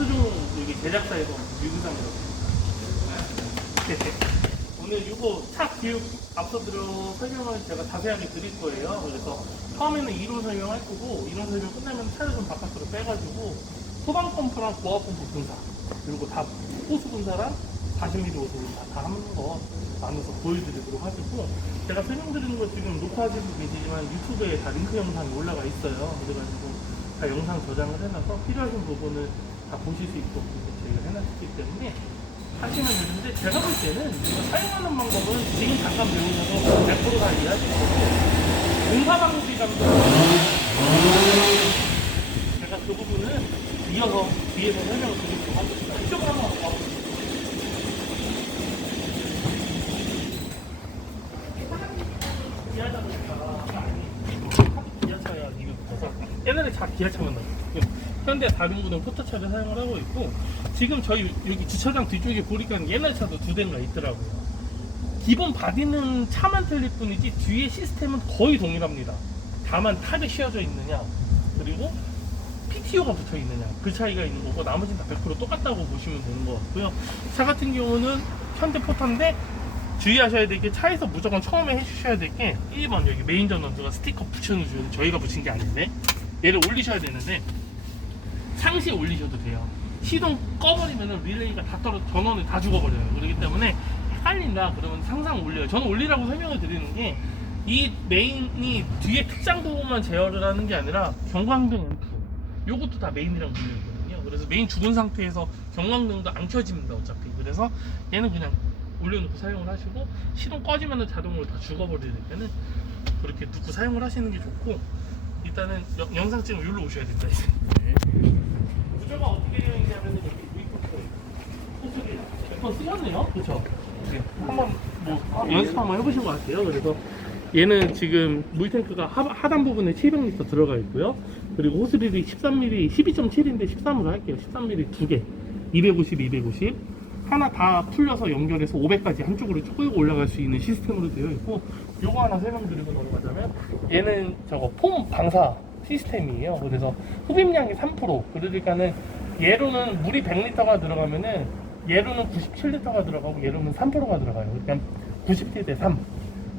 장수종 여기 제작사에서 유부장이라고 합니다. 오늘 이거 차 교육 앞서 들어 설명을 제가 자세하게 드릴 거예요. 그래서 처음에는 이론 설명할 거고, 이론 설명 끝나면 차를 좀 바깥으로 빼가지고 소방 펌프랑 고압 펌프 분사, 그리고 다 호수 분사랑 40mm 호수 분사 다 하는 거 나눠서 보여드리도록 하시고, 제가 설명드리는 거 지금 녹화하시고 계시지만 유튜브에 다 링크 영상이 올라가 있어요. 그래가지고 다 영상 저장을 해놔서 필요하신 부분을 다 보실 수 있도록 저희가 해놨기 때문에 하시면 되는데, 제가 볼 때는 이거 사용하는 방법은 지금 잠깐 배우셔서 100%다 이해하실 거고, 공사 방법이 감도 제가 그 부분은 이어서 뒤에서 설명을 드리도록 하겠습니다. 이쪽으로 한번 와보세요. 기아차 보니까 기아차야 이거 붙어서 옛날에 다 기아차만 나왔어요. 현대 다륜구는 포터차를 사용을 하고 있고, 지금 저희 여기 주차장 뒤쪽에 보니까 옛날 차도 두 대가 있더라고요. 기본 바디는 차만 틀릴 뿐이지 뒤에 시스템은 거의 동일합니다. 다만 탑에 씌워져 있느냐, 그리고 PTO가 붙어 있느냐, 그 차이가 있는 거고, 나머지는 다 100% 똑같다고 보시면 되는 것 같고요. 차 같은 경우는 현대 포터인데 주의하셔야 될 게, 차에서 무조건 처음에 해주셔야 될 게 1번 여기 메인 전원주가 스티커 붙여주는, 저희가 붙인 게 아닌데 얘를 올리셔야 되는데 상시에 올리셔도 돼요. 시동 꺼버리면 릴레이가 다 전원을 다 죽어버려요. 그렇기 때문에 헷갈린다 그러면 항상 올려요. 저는 올리라고 설명을 드리는 게, 이 메인이 뒤에 특장 부분만 제어를 하는 게 아니라 경광등 앰프 요것도 다 메인이랑 분류거든요. 그래서 메인 죽은 상태에서 경광등도 안 켜집니다 어차피. 그래서 얘는 그냥 올려놓고 사용을 하시고, 시동 꺼지면 자동으로 다 죽어버릴 때는 그렇게 놓고 사용을 하시는 게 좋고, 일단은 영상 찍으면 여기로 오셔야 된다 이제. 구조가 어떻게 되어 있냐면, 여기 호수기 몇번 쓰셨네요, 그렇죠? 네. 한번 뭐 연습 한번 해보신 것 같아요. 그래서 얘는 지금 물탱크가 하단 부분에 700리터 들어가 있고요. 그리고 호스릴이 13mm, 12.7인데 13으로 할게요. 13mm 두 개, 250, 250 하나 다 풀려서 연결해서 500까지 한쪽으로 쭉 끌고 올라갈 수 있는 시스템으로 되어 있고, 요거 하나 설명드리고 넘어가자면, 얘는 저거 폼 방사 시스템이에요. 그래서 흡입량이 3%, 그러니까는 얘로는 물이 100리터가 들어가면은 얘로는 97리터가 들어가고 얘로는 3%가 들어가요. 그러니까 97대 3.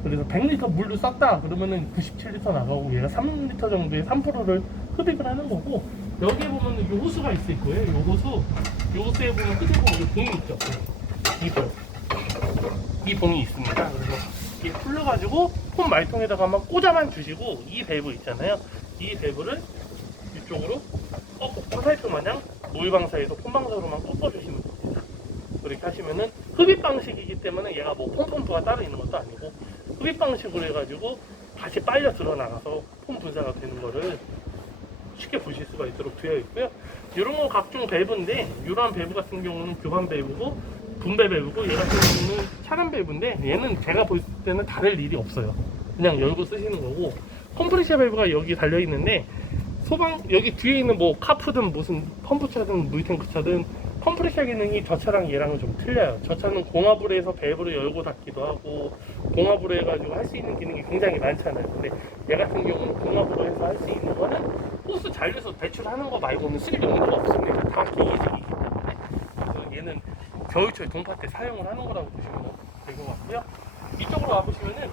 그래서 100리터 물로 썼다 그러면은 97리터 나가고, 얘가 3리터 정도의 3%를 흡입을 하는 거고, 여기에 보면은 요 호수가 있을 거예요. 요 호수, 요 호수에 보면 끝에 보면 봉이 있죠. 이 봉이 있습니다. 그래서 이게 풀려가지고 폼 말통에다가만 꽂아만 주시고, 이 밸브 있잖아요. 이 밸브를 이쪽으로 화살표 마냥 물 방사에서 폼 방사로만 꺾어주시면 됩니다. 그렇게 하시면은 흡입 방식이기 때문에 얘가 뭐 폼펌프가 따로 있는 것도 아니고, 흡입 방식으로 해가지고 다시 빨려 들어나가서 폼 분사가 되는 거를 쉽게 보실 수가 있도록 되어 있고요. 이런 건 각종 밸브인데, 이러한 밸브 같은 경우는 교환 밸브고 분배 밸브고, 얘 같은 경우는 차단 밸브인데, 얘는 제가 볼 때는 다를 일이 없어요. 그냥 열고 쓰시는 거고, 컴프레셔 밸브가 여기 달려 있는데, 여기 뒤에 있는 뭐 카프든 무슨 펌프차든 물탱크차든 컴프레셔 기능이 저 차랑 얘랑은 좀 틀려요. 저 차는 공합으로 해서 밸브를 열고 닫기도 하고, 공합으로 해가지고 할 수 있는 기능이 굉장히 많잖아요. 근데 얘 같은 경우는 공합으로 해서 할 수 있는 거는 호스 잔류에서 배출하는 거 말고는 쓸 용도가 없습니다. 다 기기식이기 때문에. 그래서 얘는 겨울철 동파 때 사용을 하는 거라고 보시면 될 것 같고요. 이쪽으로 와보시면은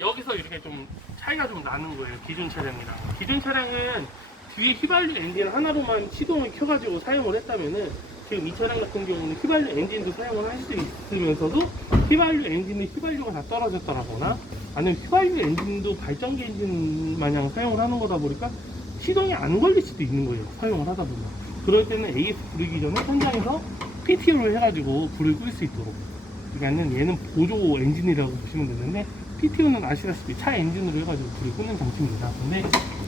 여기서 이렇게 좀 차이가 좀 나는 거예요. 기존 차량이랑. 기존 차량은 뒤에 휘발유 엔진 하나로만 시동을 켜가지고 사용을 했다면은, 지금 이 차량 같은 경우는 휘발유 엔진도 사용을 할 수 있으면서도 휘발유 엔진의 휘발유가 다 떨어졌다거나, 아니면 휘발유 엔진도 발전기 엔진 마냥 사용을 하는 거다 보니까 시동이 안 걸릴 수도 있는 거예요. 사용을 하다 보면. 그럴 때는 AS 부르기 전에 현장에서 PTO를 해가지고 불을 끌 수 있도록. 그러니까 얘는 보조 엔진이라고 보시면 되는데, PTO는 아시다시피 차 엔진으로 해가지고 불을 끄는 장치입니다. 근데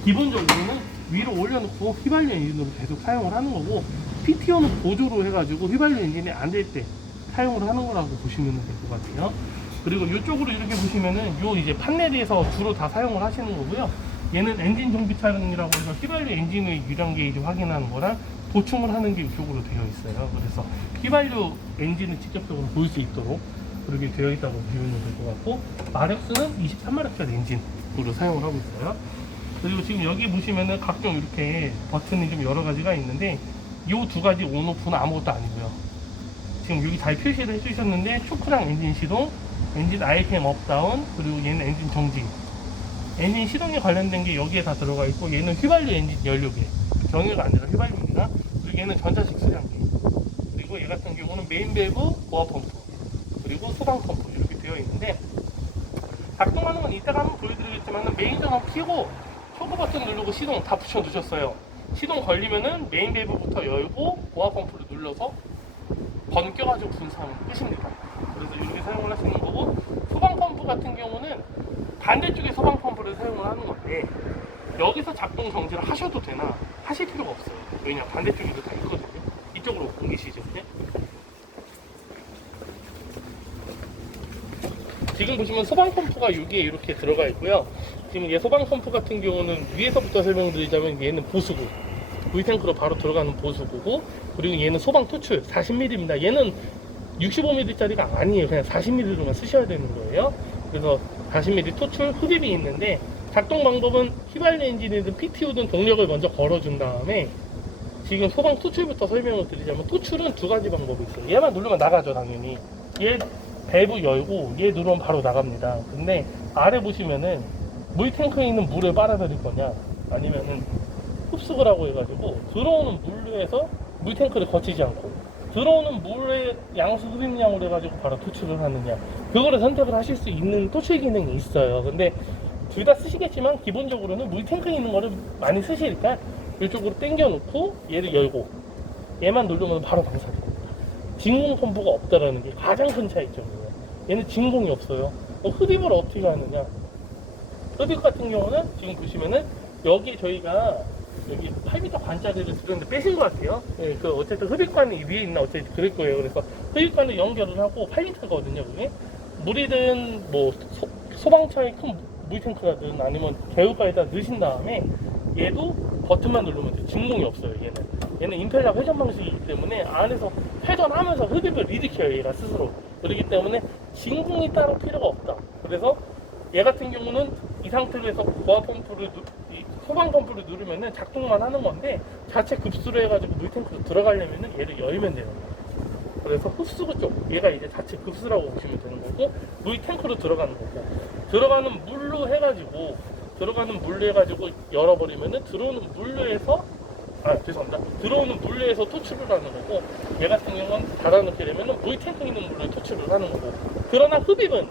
기본적으로는 위로 올려놓고 휘발유 엔진으로 계속 사용을 하는 거고, PTO는 보조로 해가지고 휘발유 엔진이 안 될 때 사용을 하는 거라고 보시면 될 것 같아요. 그리고 이쪽으로 이렇게 보시면은 요 이제 판넬에서 주로 다 사용을 하시는 거고요. 얘는 엔진 정비 차량이라고 해서 휘발유 엔진의 유량 게이지 확인하는 거랑 보충을 하는 게 이쪽으로 되어 있어요. 그래서 휘발유 엔진을 직접적으로 볼 수 있도록 그렇게 되어 있다고 보시면 될 것 같고, 마력수는 23마력짜리 엔진으로 사용을 하고 있어요. 그리고 지금 여기 보시면은 각종 이렇게 버튼이 좀 여러 가지가 있는데 이 두 가지 온오프는 아무것도 아니고요. 지금 여기 잘 표시를 해주셨는데 초크랑 엔진 시동, 엔진 아이템 업다운, 그리고 얘는 엔진 정지. 엔진 시동에 관련된 게 여기에 다 들어가 있고, 얘는 휘발유 엔진 연료계, 경유가 아니라 휘발유입니다. 그리고 얘는 전자식 수량계, 그리고 얘 같은 경우는 메인 밸브, 보아 펌프, 그리고 소방 펌프 이렇게 되어 있는데, 작동하는 건 이따가 한번 보여드리겠지만 메인 전원 켜고 초크 버튼 누르고 시동 다 붙여 두셨어요. 시동 걸리면은 메인 밸브부터 열고 보아 펌프를 눌러서 번껴가지고 분사하면 끝입니다. 그래서 이렇게 사용을 하시는 거고, 소방 펌프 같은 경우는 반대쪽에 소방 펌프를 사용을 하는 건데, 여기서 작동 정지를 하셔도 되나 하실 필요가 없어요. 왜냐, 반대쪽에도 다 있거든요. 이쪽으로 옮기시죠. 네? 지금 보시면 소방 펌프가 여기에 이렇게 들어가 있고요. 지금 얘 소방 펌프 같은 경우는 위에서부터 설명드리자면 얘는 보수구, V탱크로 바로 들어가는 보수구고, 그리고 얘는 소방 토출 40mm입니다. 얘는 65mm짜리가 아니에요. 그냥 40mm로만 쓰셔야 되는 거예요. 그래서 40mm 토출 흡입이 있는데, 작동 방법은 휘발유 엔진이든 PTO든 동력을 먼저 걸어준 다음에, 지금 소방 토출부터 설명을 드리자면, 토출은 두 가지 방법이 있어요. 얘만 누르면 나가죠, 당연히. 얘 밸브 열고 얘 누르면 바로 나갑니다. 근데 아래 보시면은 물탱크에 있는 물을 빨아들일 거냐, 아니면은 흡수를 하고 해가지고 들어오는 물류에서 물탱크를 거치지 않고 들어오는 물의 양수 흡입량으로 해가지고 바로 토출을 하느냐, 그거를 선택을 하실 수 있는 토출 기능이 있어요. 근데 둘 다 쓰시겠지만 기본적으로는 물탱크에 있는 거를 많이 쓰시니까 이쪽으로 당겨 놓고 얘를 열고 얘만 누르면 바로 방사됩니다. 진공 펌프가 없다라는 게 가장 큰 차이점이에요. 얘는 진공이 없어요. 흡입을 어떻게 하느냐, 흡입 같은 경우는 지금 보시면은 여기 저희가 여기 8m 반짜리를 들었는데 빼신 것 같아요. 예, 그 어쨌든 흡입관이 위에 있나 어쨌든 그럴 거예요. 그래서 흡입관을 연결을 하고 8m거든요. 그게 물이든 뭐 소방차의 큰 물탱크라든 아니면 개울가에다 넣으신 다음에 얘도 버튼만 누르면 돼요. 진공이 없어요. 얘는 임펠러 회전 방식이기 때문에 안에서 회전하면서 흡입을 일으켜요. 얘가 스스로. 그렇기 때문에 진공이 따로 필요가 없다. 그래서 얘 같은 경우는 이 상태로 해서 보아 펌프를 소방 펌프를 누르면은 작동만 하는 건데, 자체 급수로 해가지고 물탱크로 들어가려면은 얘를 열면 돼요. 그래서 흡수구 쪽, 얘가 이제 자체 급수라고 보시면 되는 거고, 물탱크로 들어가는 거고, 들어가는 물로 해가지고 열어버리면은 들어오는 물류에서 들어오는 물류에서 토출을 하는 거고, 얘 같은 경우는 닫아놓게 되면은 물탱크 있는 물로 토출을 하는 거고, 그러나 흡입은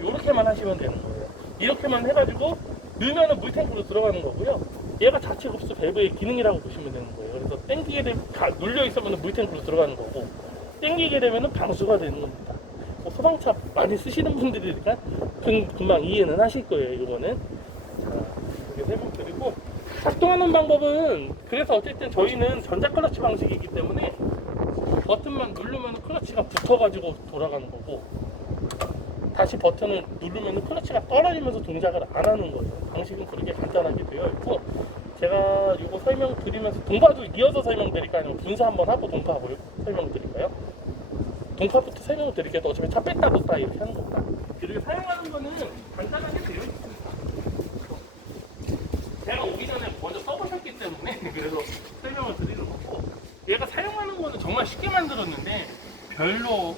이렇게만 하시면 되는 거예요. 이렇게만 해가지고 넣으면은 물탱크로 들어가는 거고요. 얘가 자체 급수 밸브의 기능이라고 보시면 되는 거예요. 그래서 땡기게 되면 눌려 있으면 물탱크로 들어가는 거고, 땡기게 되면은 방수가 되는 겁니다. 소방차 많이 쓰시는 분들이니까 금방 이해는 하실 거예요. 이거는 자, 이렇게 설명드리고, 작동하는 방법은, 그래서 어쨌든 저희는 전자 클러치 방식이기 때문에 버튼만 누르면 클러치가 붙어가지고 돌아가는 거고, 다시 버튼을 누르면 클러치가 떨어지면서 동작을 안 하는 거예요. 방식은 그렇게 간단하게 되어 있고, 제가 이거 설명드리면서 동파도 이어서 설명드릴까요? 아니면 분사 한번 하고 동파하고 설명드릴까요? 동파부터 설명드릴게요. 어차피 차 뺐다 뒀다 이렇게 하는 겁니다. 이렇게 사용하는 거는 간단하게 되어 있습니다. 제가 오기 전에 먼저 써보셨기 때문에 그래서 설명을 드리는 거고, 얘가 사용하는 거는 정말 쉽게 만들었는데 별로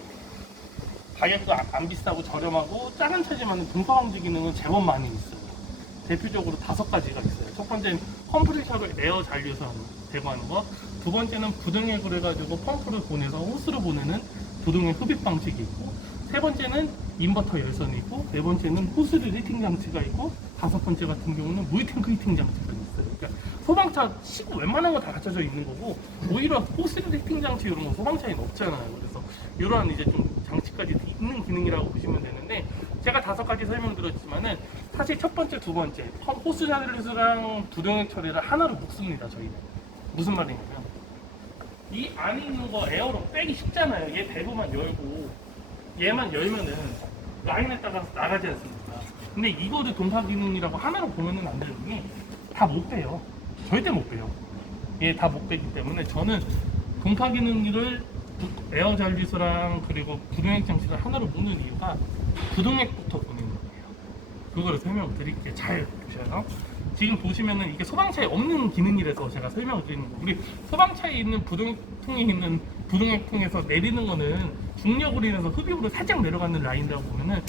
가격도 안 비싸고 저렴하고 작은 차지만 동파 방지 기능은 제법 많이 있어요. 대표적으로 5가지가 있어요. 첫 번째는 컴프레셔를 에어 잔류선 제거하는 거, 두 번째는 부등액으로 해가지고 펌프를 보내서 호스로 보내는 부등액 흡입 방식이 있고, 세 번째는 인버터 열선이 있고, 네 번째는 호스를 히팅 장치가 있고, 다섯 번째 같은 경우는 물탱크 히팅 장치가 있어요. 그러니까 소방차 시고 웬만한 거 다 갖춰져 있는 거고, 오히려 호스를 히팅 장치 이런 건 소방차에는 없잖아요. 그래서 이러한 이제 좀 장치까지 있는 기능이라고 보시면 되는데, 제가 5가지 설명드렸지만은 사실 첫 번째, 두 번째 호스 잔류수랑 부등액 처리를 하나로 묶습니다. 저희는 무슨 말이냐면, 이 안에 있는 거 에어로 빼기 쉽잖아요. 얘 밸브만 열고 얘만 열면은 라인에 따라서 나가지 않습니까? 근데 이거를 동파 기능이라고 하나로 보면은 안 되는 게, 다 못 빼요. 절대 못 빼요. 얘 다 못 빼기 때문에 저는 동파 기능을 에어 잔류수랑 그리고 부등액 장치를 하나로 묶는 이유가 부등액부터 보내는 거예요. 그거를 설명드릴게요. 잘 보셔요. 지금 보시면은 이게 소방차에 없는 기능이라서 제가 설명을 드리는 거예요. 우리 소방차에 있는 부동통에 있는 부동액통에서 내리는 거는 중력으로 인해서 흡입으로 살짝 내려가는 라인이라고 보면은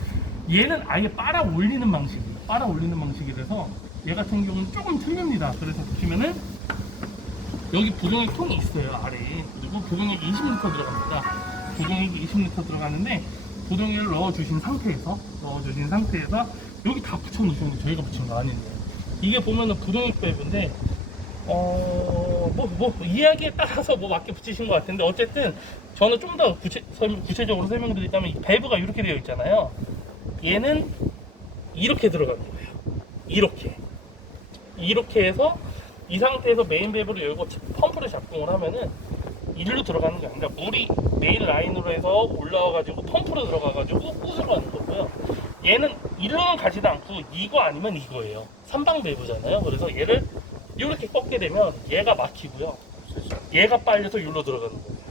얘는 아예 빨아 올리는 방식이에요. 빨아 올리는 방식이라서 얘 같은 경우는 조금 틀립니다. 그래서 보시면은 여기 부동액통이 있어요, 아래에. 그리고 부동액이 20L 들어갑니다. 부동액이 20L 들어가는데 부동액을 넣어주신 상태에서 여기 다 붙여놓으셨는데 저희가 붙인 거 아닌데, 이게 보면은 부동액 밸브인데 이야기에 따라서 뭐 맞게 붙이신 것 같은데, 어쨌든 저는 좀 더 구체적으로 설명드리자면 이 밸브가 이렇게 되어 있잖아요. 얘는 이렇게 들어가는 거예요. 이렇게 해서 이 상태에서 메인 밸브를 열고 펌프를 작동을 하면은 일로 들어가는 게 아니라 물이 메인 라인으로 해서 올라와가지고 펌프로 들어가가지고 꽂으러 가는 거고요. 얘는 일로는 가지도 않고 이거 아니면 이거예요. 삼방 밸브잖아요. 그래서 얘를 이렇게 꺾게 되면 얘가 막히고요. 얘가 빨려서 일로 들어가는 거예요.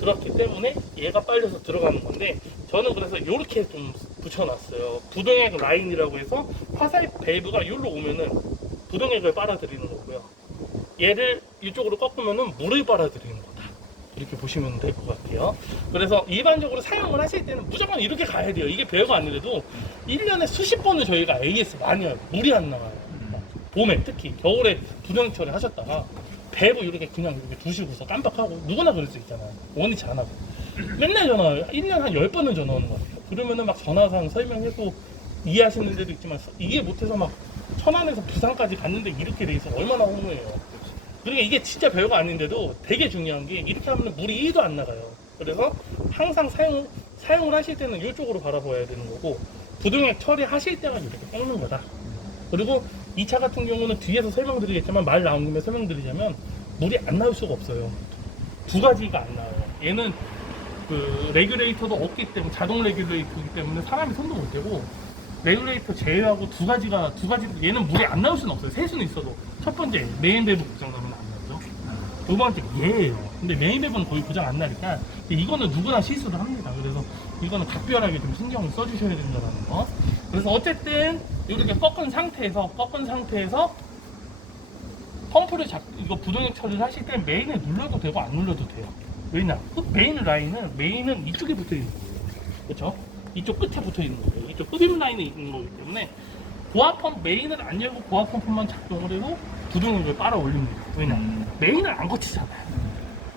그렇기 때문에 얘가 빨려서 들어가는 건데, 저는 그래서 이렇게 좀 붙여놨어요. 부동액 라인이라고 해서 화살 밸브가 일로 오면은 부동액을 빨아들이는 거고요. 얘를 이쪽으로 꺾으면은 물을 빨아들이는 거다. 이렇게 보시면 될 것 같아요. 그래서 일반적으로 사용을 하실 때는 무조건 이렇게 가야 돼요. 이게 별거 아니래도 1년에 수십 번을 저희가 AS 많이 해요. 물이 안 나와요. 봄에 특히 겨울에 부동액 처리 하셨다가 밸브 이렇게 그냥 이렇게 두시고서 깜빡하고, 누구나 그럴 수 있잖아요. 원위치 안 하고 맨날 전화해요. 1년 한 10번은 전화 오는 것 같아요. 그러면은 막 전화상 설명해도 이해하시는 데도 있지만 이게 못해서 막 천안에서 부산까지 갔는데 이렇게 돼 있어 얼마나 허무해요. 그러니까 이게 진짜 별거 아닌데도 되게 중요한 게, 이렇게 하면 물이 1도 안 나가요. 그래서 항상 사용을 하실 때는 이쪽으로 바라봐야 되는 거고, 부동액 처리하실 때만 이렇게 꺾는 거다. 그리고 이 차 같은 경우는 뒤에서 설명드리겠지만, 말 나온 김에 설명드리자면 물이 안 나올 수가 없어요. 두 가지가 안 나와요. 얘는 그 레귤레이터도 없기 때문에, 자동 레귤레이터이기 때문에 사람이 손도 못 대고, 레귤레이터 제외하고 두 가지 얘는 물이 안 나올 수는 없어요. 세 수는 있어도. 첫 번째 메인 밸브 고장 나면 안 나죠. 두 번째 얘예요. 근데 메인 밸브는 거의 고장 안 나니까 이거는 누구나 실수를 합니다. 그래서 이거는 각별하게 좀 신경을 써주셔야 된다는 거. 그래서 어쨌든 이렇게 꺾은 상태에서 펌프를 이거 부동액 처리를 하실 때 메인을 눌러도 되고 안 눌러도 돼요. 왜냐? 메인은 이쪽에 붙어 있는 거예요. 그렇죠? 이쪽 끝에 붙어 있는 거예요. 이쪽 흡입 라인에 있는 거기 때문에 고압 펌프, 메인을 안 열고 고압 펌프만 작동을 해도 부동액을 빨아 올립니다. 왜냐? 메인을 안 거치잖아요.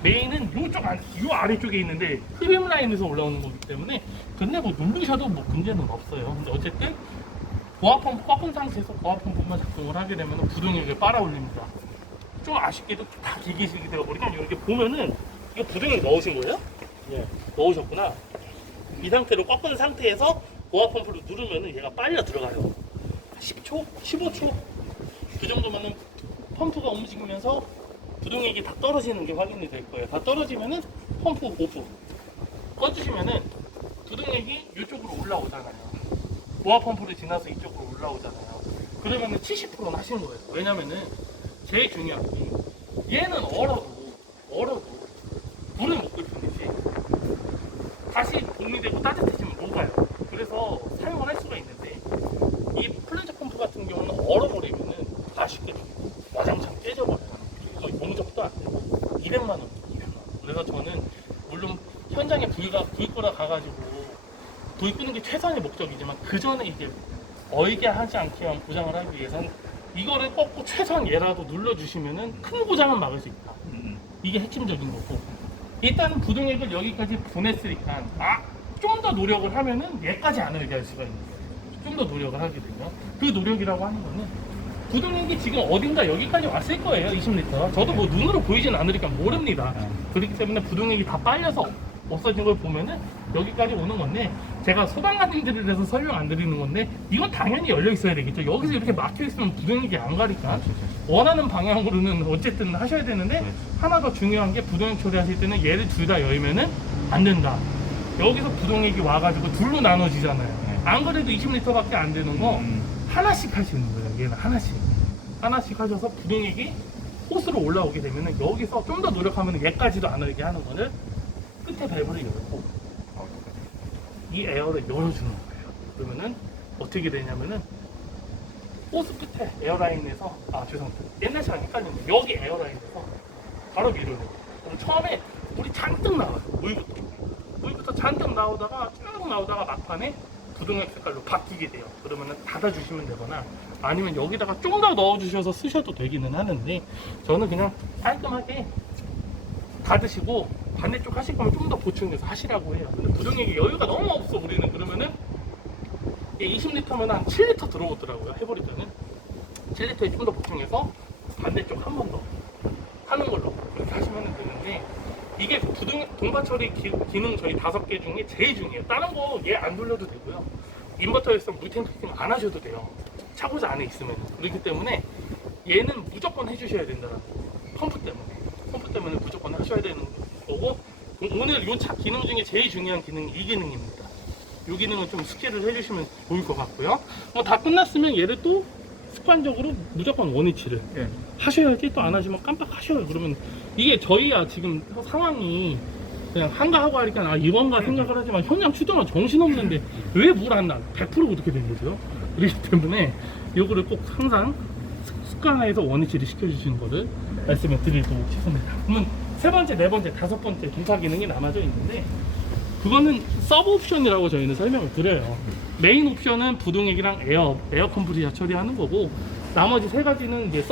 메인은 요 아래쪽에 있는데 흡입 라인에서 올라오는 거기 때문에, 근데 뭐 누르셔도 뭐 문제는 없어요. 근데 어쨌든 고압 펌프 꺾은 상태에서 고압 펌프만 작동을 하게 되면 부동액을 빨아 올립니다. 좀 아쉽게도 다 기계식이 되어버리니까 이렇게 보면은, 이거 부동액 넣으신 거예요? 예, 넣으셨구나. 이 상태로 꺾은 상태에서 고압 펌프를 누르면은 얘가 빨려 들어가요. 10초? 15초? 그 정도면은 펌프가 움직이면서 부동액이 다 떨어지는 게 확인이 될 거예요. 다 떨어지면은 펌프 오프. 꺼주시면은 부동액이 이쪽으로 올라오잖아요. 고압 펌프를 지나서 이쪽으로 올라오잖아요. 그러면은 70%는 하시는 거예요. 왜냐면은 제일 중요한 게, 얘는 얼어도 물을 못 끓이듯이 다시 봄이 되고 따뜻해지면 녹아요. 그래서 사용을 할 수가 있는데, 이 플런저 펌프 같은 경우는 얼어버리면은 아쉽게도 와장창 깨져버려요. 그리고 용접도 안 되고 200만 원. 그래서 저는 물론 현장에 불이 끄러 가가지고 불 끄는 게 최선의 목적이지만, 그 전에 이제 얼게 하지 않게 한 고장을 하기 위해서는 이거를 꺾고 최소한 얘라도 눌러주시면은 큰 고장은 막을 수 있다. 이게 핵심적인 거고, 일단은 부동액을 여기까지 보냈으니까 좀 더 노력을 하면은 얘까지 안 오게 할 수가 있는 거예요. 좀 더 노력을 하게 되면, 그 노력이라고 하는 거는 부동액이 지금 어딘가 여기까지 왔을 거예요. 20L. 저도 뭐 눈으로 보이진 않으니까 모릅니다. 그렇기 때문에 부동액이 다 빨려서 없어진 걸 보면은 여기까지 오는 건데, 제가 소방관님들에 대해서 설명 안 드리는 건데, 이건 당연히 열려 있어야 되겠죠. 여기서 이렇게 막혀 있으면 부동액이 안 가니까 원하는 방향으로는 어쨌든 하셔야 되는데, 하나 더 중요한 게, 부동액 처리하실 때는 얘를 둘 다 열면은 안 된다. 여기서 부동액이 와가지고 둘로 나눠지잖아요. 안 그래도 20L밖에 안 되는 거 하나씩 하시는 거예요. 얘는 하나씩 하셔서 부동액이 호스로 올라오게 되면은, 여기서 좀 더 노력하면 얘까지도 안 오게 하는 거를 끝에 밸브를 열고 이 에어를 열어주는 거예요. 그러면은 어떻게 되냐면은 호스 끝에 에어라인에서 죄송합니다. 옛날 차랑 헷갈리네요. 여기 에어라인에서 바로 위로. 처음에 물이 잔뜩 나와요. 물부터 잔뜩 나오다가 쭉 나오다가 막판에 부동액 색깔로 바뀌게 돼요. 그러면은 닫아주시면 되거나 아니면 여기다가 좀 더 넣어주셔서 쓰셔도 되기는 하는데 저는 그냥 깔끔하게 닫으시고 반대쪽 하실 거면 좀 더 보충해서 하시라고 해요. 근데 부동액이 여유가 너무 없어 우리는. 그러면은 20리터면 한 7리터 들어오더라고요. 해버릴 때는 7리터에 좀 더 보충해서 반대쪽 한 번 더 하는 걸로 그렇게 하시면 되는데 이게 동파 처리 기능 저희 5개 중에 제일 중요해요. 다른 거 얘 안 돌려도 되고요. 인버터에서 물탱크 피팅 안 하셔도 돼요. 차고자 안에 있으면. 그렇기 때문에 얘는 무조건 해주셔야 된다는 펌프 때문에 무조건 하셔야 되는 거고 오늘 요 차 기능 중에 제일 중요한 기능이 이 기능입니다. 이 기능은 좀 스킬을 해주시면 좋을 것 같고요. 다 끝났으면 얘를 또 습관적으로 무조건 원위치를 하셔야지. 또 안 하시면 깜빡하셔요. 그러면 이게 저희야 지금 상황이 그냥 한가하고 하니까 이건가 생각을 하지만 현장 추동은 정신없는데 왜 물 안 나? 100% 그렇게 된 거죠. 그렇기 때문에 요거를 꼭 항상 습관화해서 원위치를 시켜주시는 거를 말씀을 드리도록 싶습니다. 그러면 세 번째, 네 번째, 다섯 번째 동파 기능이 남아져 있는데 그거는 서브 옵션이라고 저희는 설명을 드려요. 메인 옵션은 부동액이랑 에어 컴프레셔 처리하는 거고 나머지 세 가지는 이제 서브